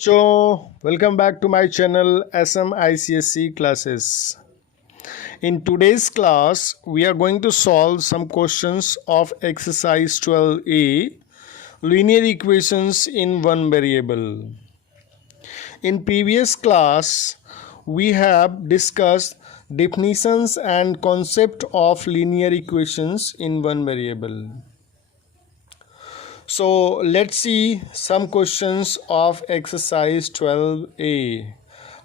So, welcome back to my channel SM ICSE classes. In today's class, we are going to solve some questions of exercise 12A, linear equations in one variable. In previous class, we have discussed definitions and concept of linear equations in one variable. So let's see some questions of exercise 12A.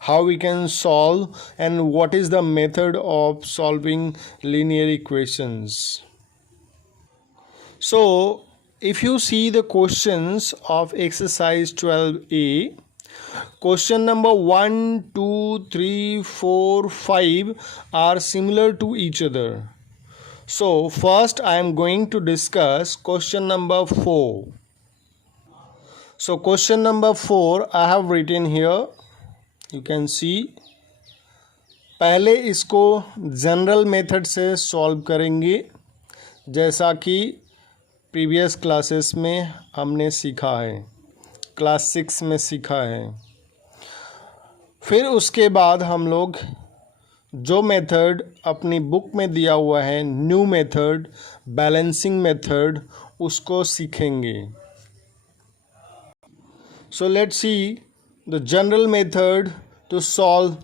How we can solve and what is the method of solving linear equations. So if you see the questions of exercise 12A, question number 1, 2, 3, 4, 5 are similar to each other. So first I am going to discuss question number 4. So question number 4 I have written here. You can see. पहले इसको general method से solve करेंगे जैसा कि previous classes में हमने सीखा है, क्लास 6 में सीखा है। फिर उसके बाद हम लोग जो मेथड अपनी बुक में दिया हुआ है, न्यू मेथड, बैलेंसिंग मेथड, उसको सीखेंगे। So let's see the general method to solve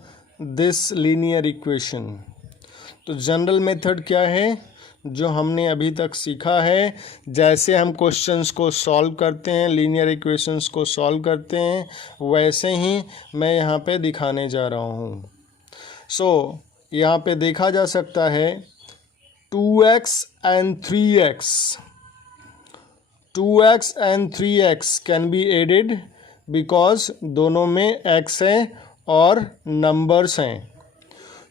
this linear equation. तो जनरल मेथड क्या है जो हमने अभी तक सीखा है, जैसे हम क्वेश्चंस को सॉल्व करते हैं, लीनियर इक्वेशंस को सॉल्व करते हैं, वैसे ही मैं यहाँ पे दिखाने जा रहा हूँ। सो यहाँ पे देखा जा सकता है 2x and 3x. 2x and 3x can be added because दोनों में x है और नंबर्स हैं।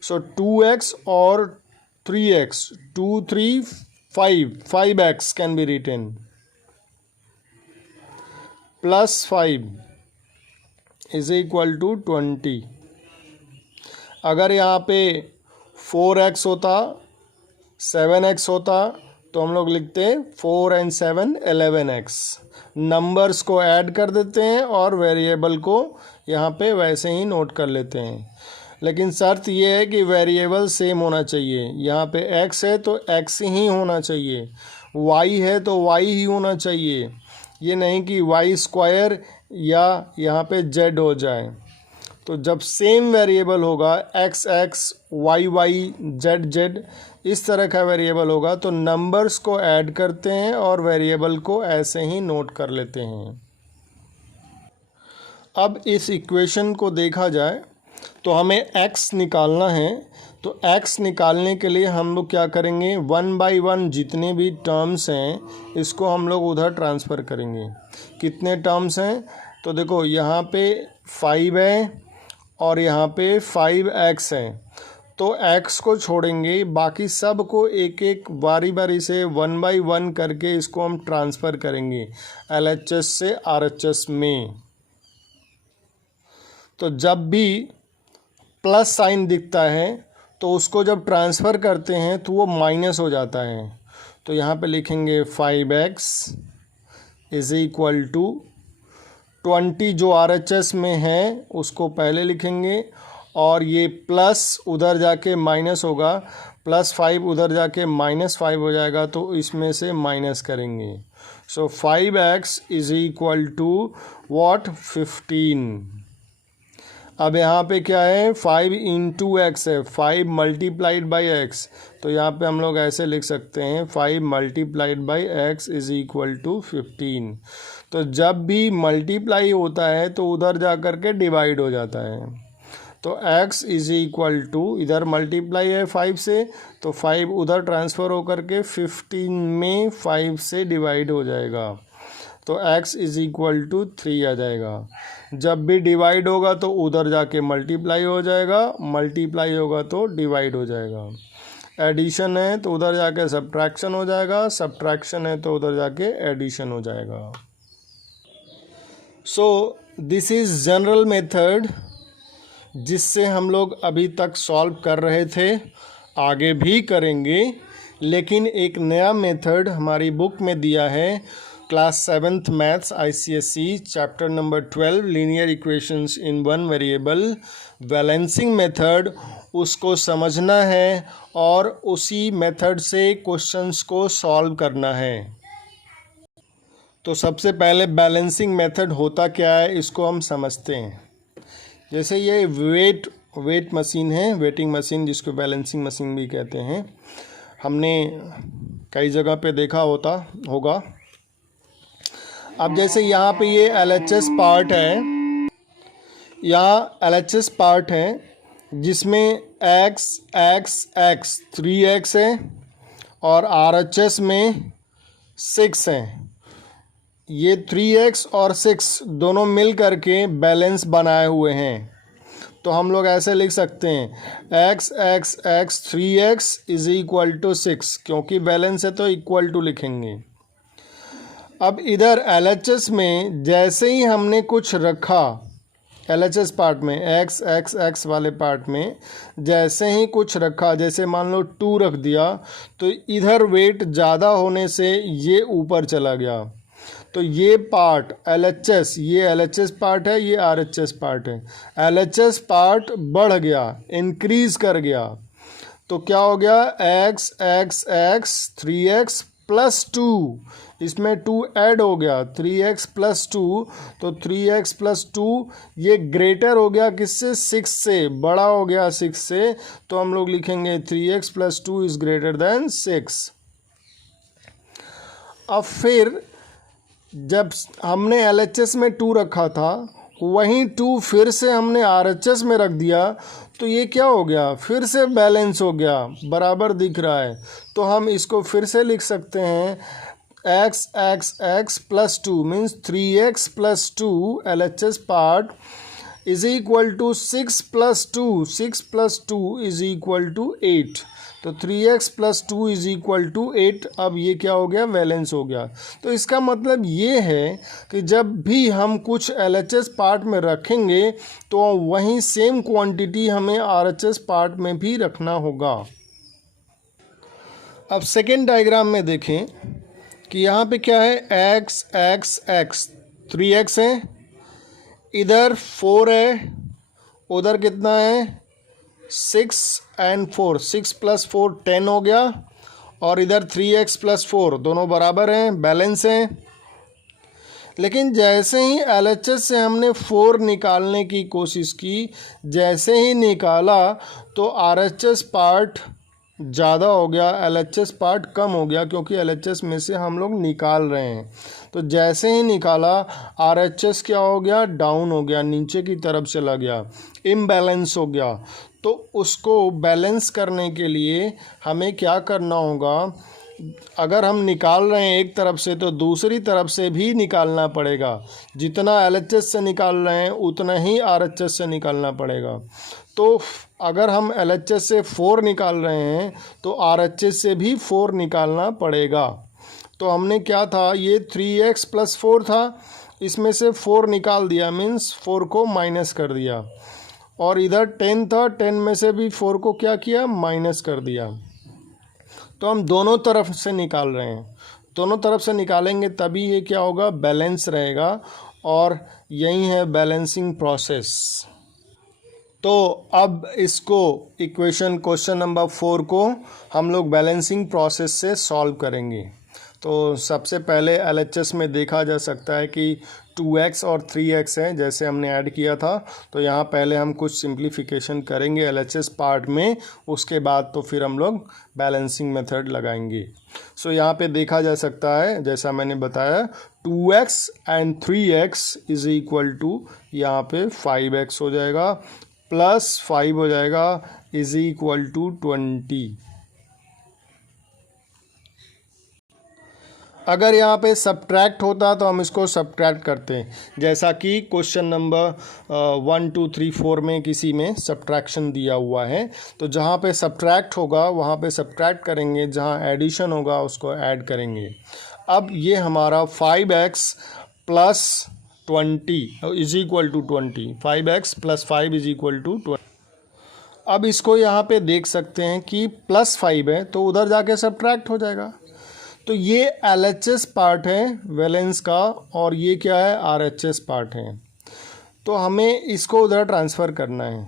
सो 2x और 3x, 2, 3, 5x can be written plus 5 is equal to 20। अगर यहाँ पे 4x होता, 7x होता तो हम लोग लिखते 4 and 7 11x। नंबर्स को ऐड कर देते हैं और वेरिएबल को यहाँ पे वैसे ही नोट कर लेते हैं, लेकिन शर्त ये है कि वेरिएबल सेम होना चाहिए। यहाँ पे x है तो x ही होना चाहिए, y है तो y ही होना चाहिए। ये नहीं कि y स्क्वायर या यहाँ पे z हो जाए। तो जब सेम वेरिएबल होगा, x x, y y, z z, इस तरह का वेरिएबल होगा तो नंबर्स को ऐड करते हैं और वेरिएबल को ऐसे ही नोट कर लेते हैं। अब इस इक्वेशन को देखा जाए तो हमें x निकालना है। तो x निकालने के लिए हम लोग क्या करेंगे, 1 बाई 1 जितने भी टर्म्स हैं इसको हम लोग उधर ट्रांसफ़र करेंगे। कितने टर्म्स हैं तो देखो, यहाँ पे 5 है और यहाँ पे 5x है, तो x को छोड़ेंगे, बाकी सब को एक एक बारी बारी से 1 बाई 1 करके इसको हम ट्रांसफ़र करेंगे LHS से RHS में। तो जब भी प्लस साइन दिखता है तो उसको जब ट्रांसफ़र करते हैं तो वो माइनस हो जाता है। तो यहाँ पे लिखेंगे 5x इज़ इक्वल टू 20 जो RHS में है उसको पहले लिखेंगे और ये प्लस उधर जाके माइनस होगा, प्लस 5 उधर जाके -5 हो जाएगा तो इसमें से माइनस करेंगे। So 5x is equal to what, 15। अब यहाँ पे क्या है, 5 इंटू एक्स है, 5 मल्टीप्लाइड बाई एक्स। तो यहाँ पे हम लोग ऐसे लिख सकते हैं 5 multiplied by x is equal to 15। तो जब भी मल्टीप्लाई होता है तो उधर जा कर के डिवाइड हो जाता है। तो x इज़ इक्वल टू, इधर मल्टीप्लाई है 5 से तो 5 उधर ट्रांसफ़र होकर के 15 में 5 से डिवाइड हो जाएगा। तो x इज़ इक्वल टू 3 आ जाएगा। जब भी डिवाइड होगा तो उधर जाके मल्टीप्लाई हो जाएगा, मल्टीप्लाई होगा तो डिवाइड हो जाएगा। एडिशन है तो उधर जाके सब्ट्रैक्शन हो जाएगा, सब्ट्रैक्शन है तो उधर जाके एडिशन हो जाएगा। So this is general method जिससे हम लोग अभी तक सॉल्व कर रहे थे, आगे भी करेंगे, लेकिन एक नया मेथड हमारी बुक में दिया है class 7th maths ICSE chapter number 12 linear equations in one variable balancing method, उसको समझना है और उसी मेथड से क्वेश्चंस को सॉल्व करना है। तो सबसे पहले बैलेंसिंग मेथड होता क्या है इसको हम समझते हैं। जैसे ये वेट मशीन है, वेटिंग मशीन, जिसको बैलेंसिंग मशीन भी कहते हैं। हमने कई जगह पे देखा होगा। अब जैसे यहाँ पे ये LHS पार्ट है, यहाँ LHS पार्ट है जिसमें x 3x है और RHS में 6 है। ये 3x और 6 दोनों मिल करके बैलेंस बनाए हुए हैं। तो हम लोग ऐसे लिख सकते हैं x 3x is equal to 6, क्योंकि बैलेंस है तो इक्वल टू लिखेंगे। अब इधर LHS में जैसे ही हमने कुछ रखा, LHS पार्ट में x वाले पार्ट में जैसे ही कुछ रखा, जैसे मान लो 2 रख दिया, तो इधर वेट ज़्यादा होने से ये ऊपर चला गया। तो ये पार्ट LHS, ये LHS पार्ट है, ये RHS पार्ट है। LHS पार्ट बढ़ गया, इंक्रीज कर गया। तो क्या हो गया, x 3x प्लस 2, इसमें 2 ऐड हो गया, 3x प्लस 2, तो 3x प्लस 2 ये ग्रेटर हो गया किससे, 6 से, बड़ा हो गया 6 से। तो हम लोग लिखेंगे 3x plus 2 is greater than 6। अब फिर जब हमने LHS में 2 रखा था, वहीं 2 फिर से हमने RHS में रख दिया, तो ये क्या हो गया, फिर से बैलेंस हो गया, बराबर दिख रहा है। तो हम इसको फिर से लिख सकते हैं x plus 2 means 3x plus 2 LHS part is equal to 6 plus 2 is equal to 8। तो 3x plus 2 is equal to 8। अब ये क्या हो गया, बैलेंस हो गया। तो इसका मतलब ये है कि जब भी हम कुछ LHS पार्ट में रखेंगे तो वहीं सेम क्वांटिटी हमें RHS पार्ट में भी रखना होगा। अब सेकेंड डायग्राम में देखें कि यहाँ पे क्या है, x 3x है, इधर 4 है, उधर कितना है 6 and 4, 6 प्लस 4 10 हो गया, और इधर 3x प्लस 4 दोनों बराबर हैं, बैलेंस हैं। लेकिन जैसे ही LHS से हमने 4 निकालने की कोशिश की, जैसे ही निकाला तो RHS पार्ट ज़्यादा हो गया, LHS पार्ट कम हो गया, क्योंकि LHS में से हम लोग निकाल रहे हैं। तो जैसे ही निकाला RHS क्या हो गया, डाउन हो गया, नीचे की तरफ चला गया, इम्बैलेंस हो गया। तो उसको बैलेंस करने के लिए हमें क्या करना होगा, अगर हम निकाल रहे हैं एक तरफ से तो दूसरी तरफ से भी निकालना पड़ेगा। जितना LHS से निकाल रहे हैं उतना ही RHS से निकालना पड़ेगा। तो अगर हम LHS से 4 निकाल रहे हैं तो RHS से भी 4 निकालना पड़ेगा। तो हमने क्या था, ये 3x प्लस 4 था, इसमें से 4 निकाल दिया, मीन्स 4 को माइनस कर दिया। और इधर 10 था, 10 में से भी 4 को क्या किया, माइनस कर दिया। तो हम दोनों तरफ से निकाल रहे हैं, दोनों तरफ से निकालेंगे तभी ये क्या होगा, बैलेंस रहेगा। और यही है बैलेंसिंग प्रोसेस। तो अब इसको इक्वेशन क्वेश्चन नंबर 4 को हम लोग बैलेंसिंग प्रोसेस से सॉल्व करेंगे। तो सबसे पहले LHS में देखा जा सकता है कि 2x और 3x है, जैसे हमने ऐड किया था। तो यहाँ पहले हम कुछ सिंप्लीफिकेशन करेंगे LHS पार्ट में, उसके बाद तो फिर हम लोग बैलेंसिंग मेथड लगाएंगे। सो यहाँ पे देखा जा सकता है, जैसा मैंने बताया, 2x and 3x is equal to, यहाँ पे 5x हो जाएगा, प्लस 5 हो जाएगा, इज इक्वल टू 20। अगर यहाँ पे सब्ट्रैक्ट होता तो हम इसको सब्ट्रैक्ट करते हैं, जैसा कि क्वेश्चन नंबर 1 2 3 4 में किसी में सब्ट्रैक्शन दिया हुआ है। तो जहाँ पे सब्ट्रैक्ट होगा वहाँ पे सब्ट्रैक्ट करेंगे, जहाँ एडिशन होगा उसको ऐड करेंगे। अब ये हमारा 5x plus 20 is equal to 20, 5x plus 5 is equal to 20। अब इसको यहाँ पे देख सकते हैं कि प्लस 5 है तो उधर जाके सब्ट्रैक्ट हो जाएगा। तो ये LHS पार्ट है वैलेंस का और ये क्या है RHS पार्ट है। तो हमें इसको उधर ट्रांसफ़र करना है।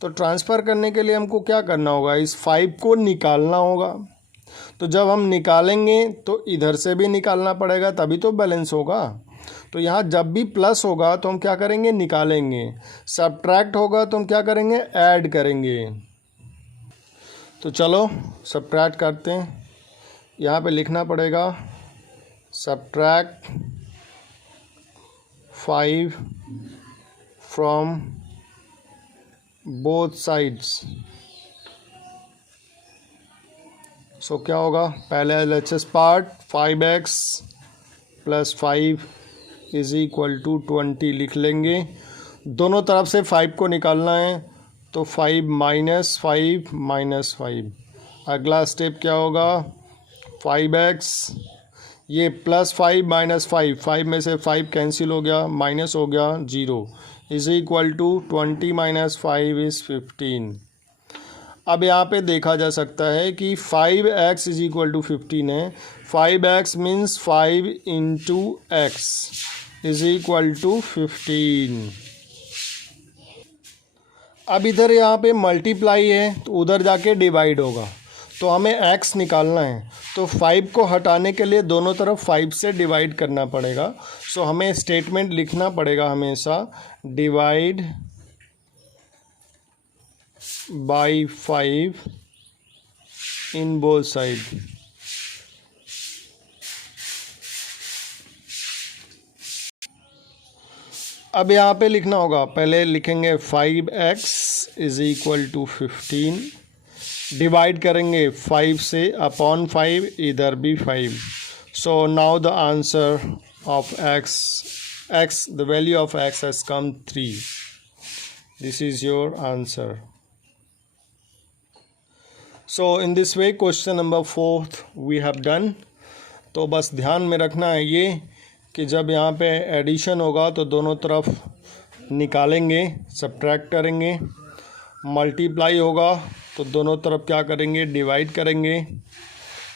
तो ट्रांसफ़र करने के लिए हमको क्या करना होगा, इस 5 को निकालना होगा। तो जब हम निकालेंगे तो इधर से भी निकालना पड़ेगा, तभी तो बैलेंस होगा। तो यहाँ जब भी प्लस होगा तो हम क्या करेंगे, निकालेंगे। सब्ट्रैक्ट होगा तो हम क्या करेंगे, ऐड करेंगे। तो चलो सब्ट्रैक्ट करते हैं। यहाँ पे लिखना पड़ेगा सब्ट्रैक्ट 5 फ्रॉम बोथ साइड्स। सो क्या होगा, पहले LHS पार्ट 5x + 5 = 20 लिख लेंगे। दोनों तरफ से 5 को निकालना है, तो 5 - 5 - 5। अगला स्टेप क्या होगा, 5x, ये +5 - 5, 5 में से 5 कैंसिल हो गया, माइनस हो गया 0, = 20 - 5 = 15। अब यहाँ पे देखा जा सकता है कि 5x = 15 है। 5x means 5 × x = 15। अब इधर यहाँ पे मल्टीप्लाई है तो उधर जाके डिवाइड होगा, तो हमें x निकालना है। तो 5 को हटाने के लिए दोनों तरफ 5 से डिवाइड करना पड़ेगा। सो हमें स्टेटमेंट लिखना पड़ेगा हमेशा, divide by 5 in both side. अब यहाँ पे लिखना होगा, पहले लिखेंगे 5x = 15, डिवाइड करेंगे 5 से, अपॉन 5, इधर भी 5। So now the answer of x, the value of x has come 3. This is your answer. So in this way question number 4 we have done. तो बस ध्यान में रखना है ये कि जब यहाँ पे एडिशन होगा तो दोनों तरफ निकालेंगे, सब्ट्रैक्ट करेंगे। मल्टीप्लाई होगा तो दोनों तरफ क्या करेंगे, डिवाइड करेंगे।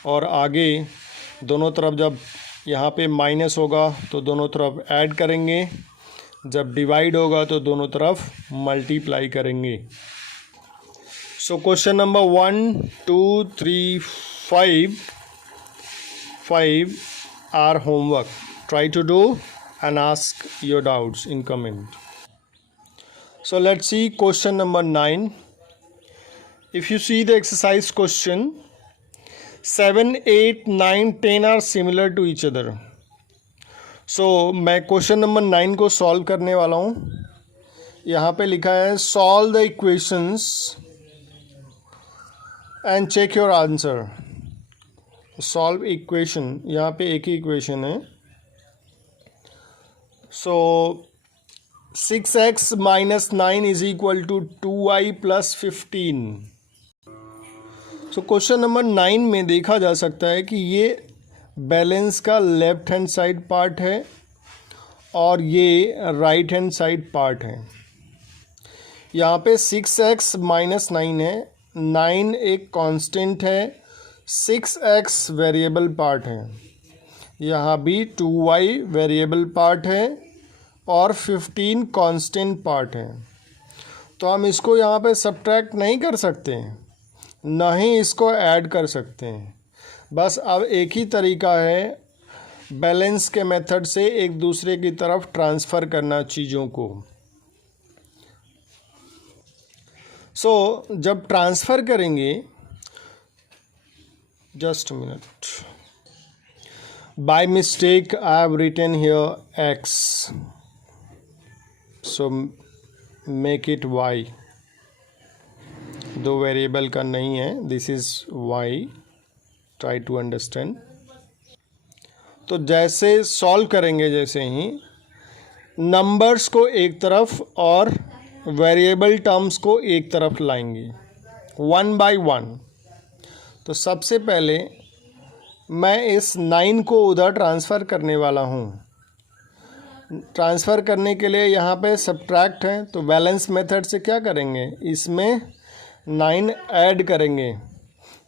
और आगे दोनों तरफ जब यहाँ पे माइनस होगा तो दोनों तरफ ऐड करेंगे। जब डिवाइड होगा तो दोनों तरफ मल्टीप्लाई करेंगे। So question number 1, 2, 3, 5 are homework. Try to do and ask your doubts in comment. So let's see question number 9. If you see the exercise question, 7, 8, 9, 10 are similar to each other. So मैं question number 9 को solve करने वाला हूँ। यहाँ पे लिखा है solve the equations and check your answer. Solve equation, यहाँ पे एक ही इक्वेशन है। सो 6x - 9 = 2y + 15। So question number 9 में देखा जा सकता है कि ये बैलेंस का लेफ्ट हैंड साइड पार्ट है और ये राइट हैंड साइड पार्ट है। यहाँ पे 6x - 9 है, 9 एक कांस्टेंट है, 6x वेरिएबल पार्ट है। यहाँ भी 2y वेरिएबल पार्ट है और 15 कांस्टेंट पार्ट है। तो हम इसको यहाँ पे सब्ट्रैक्ट नहीं कर सकते हैं, ना ही इसको ऐड कर सकते हैं। बस अब एक ही तरीका है बैलेंस के मेथड से एक दूसरे की तरफ ट्रांसफ़र करना चीज़ों को। सो जब ट्रांसफ़र करेंगे, just minute, by mistake I have written here x, so make it y। दो वेरिएबल का नहीं है, this is y, try to understand. तो जैसे सॉल्व करेंगे, जैसे ही नंबर्स को एक तरफ और वेरिएबल टर्म्स को एक तरफ लाएंगे 1 by 1। तो सबसे पहले मैं इस 9 को उधर ट्रांसफ़र करने वाला हूँ। ट्रांसफ़र करने के लिए यहाँ पे सब्ट्रैक्ट है, तो बैलेंस मेथड से क्या करेंगे, इसमें 9 ऐड करेंगे।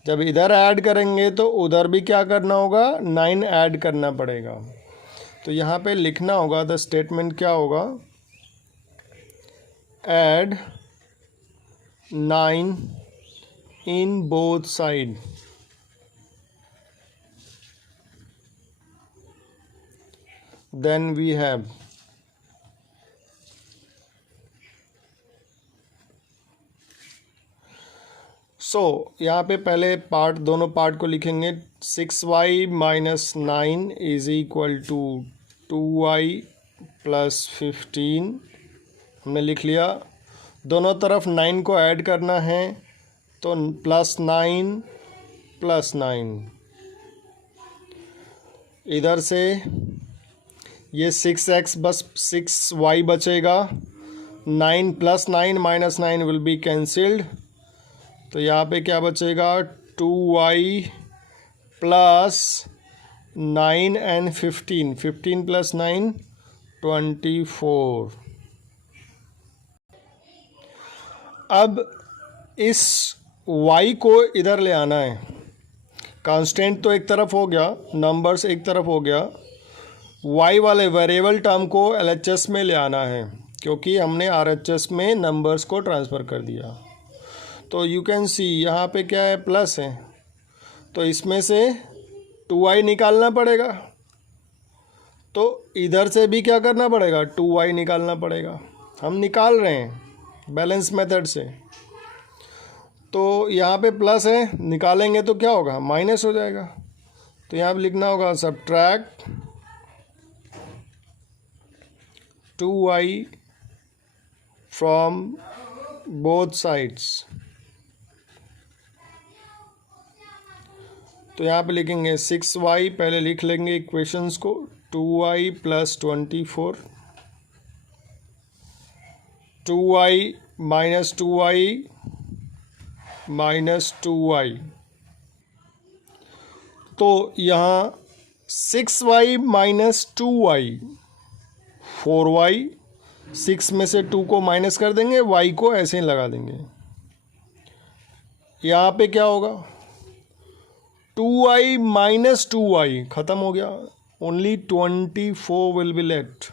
जब इधर ऐड करेंगे तो उधर भी क्या करना होगा, 9 ऐड करना पड़ेगा। तो यहाँ पे लिखना होगा, द स्टेटमेंट क्या होगा, add 9 in both side. Then we have यहाँ पे पहले दोनों पार्ट को लिखेंगे। 6y minus 9 is equal to 2y plus 15, हमने लिख लिया। दोनों तरफ 9 को ऐड करना है, तो प्लस 9 प्लस 9, इधर से ये 6x बस 6y बचेगा। 9 plus 9 minus 9 will be cancelled, तो यहाँ पे क्या बचेगा, 2y प्लस 9 एंड 15, 15 प्लस 9 24। अब इस y को इधर ले आना है। कांस्टेंट तो एक तरफ हो गया, नंबर्स एक तरफ हो गया, y वाले वेरिएबल टर्म को LHS में ले आना है, क्योंकि हमने RHS में नंबर्स को ट्रांसफ़र कर दिया। तो यू कैन सी यहाँ पे क्या है, प्लस है, तो इसमें से 2y निकालना पड़ेगा। तो इधर से भी क्या करना पड़ेगा, 2y निकालना पड़ेगा। हम निकाल रहे हैं बैलेंस मेथड से। तो यहाँ पे प्लस है, निकालेंगे तो क्या होगा, माइनस हो जाएगा। तो यहाँ पे लिखना होगा subtract 2y from both sides. तो यहाँ पे लिखेंगे 6y, पहले लिख लेंगे इक्वेशंस को, 2y plus 24, 2y minus 2y minus 2y। तो यहाँ 6y माइनस 2y 4y, 6 में से 2 को माइनस कर देंगे, y को ऐसे ही लगा देंगे। यहाँ पे क्या होगा, 2y माइनस 2y ख़त्म हो गया, only 24 will be left.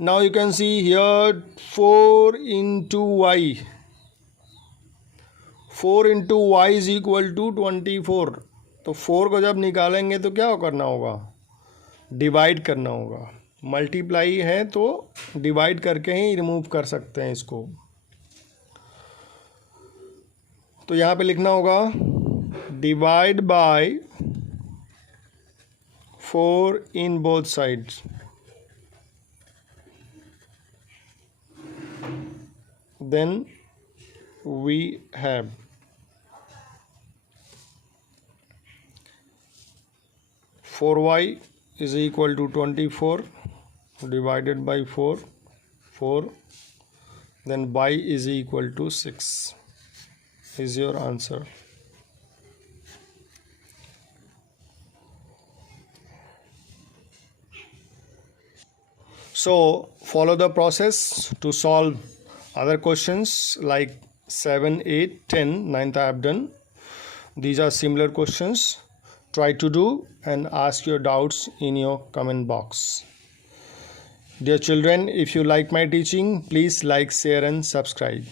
Now you can see here 4 into y, 4 into y is equal to 24। तो 4 को जब निकालेंगे तो क्या करना होगा, डिवाइड करना होगा। मल्टीप्लाई है तो डिवाइड करके ही रिमूव कर सकते हैं इसको। तो यहाँ पे लिखना होगा divide by 4 in both sides. Then we have 4y is equal to 24 divided by 4, then y is equal to 6 is your answer. So follow the process to solve other questions like 7, 8, 10, 9th I have done. These are similar questions. Try to do and ask your doubts in your comment box. Dear children, if you like my teaching, please like, share and subscribe.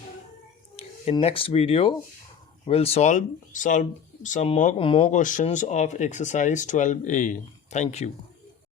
In next video, we'll solve some more questions of exercise 12A. Thank you.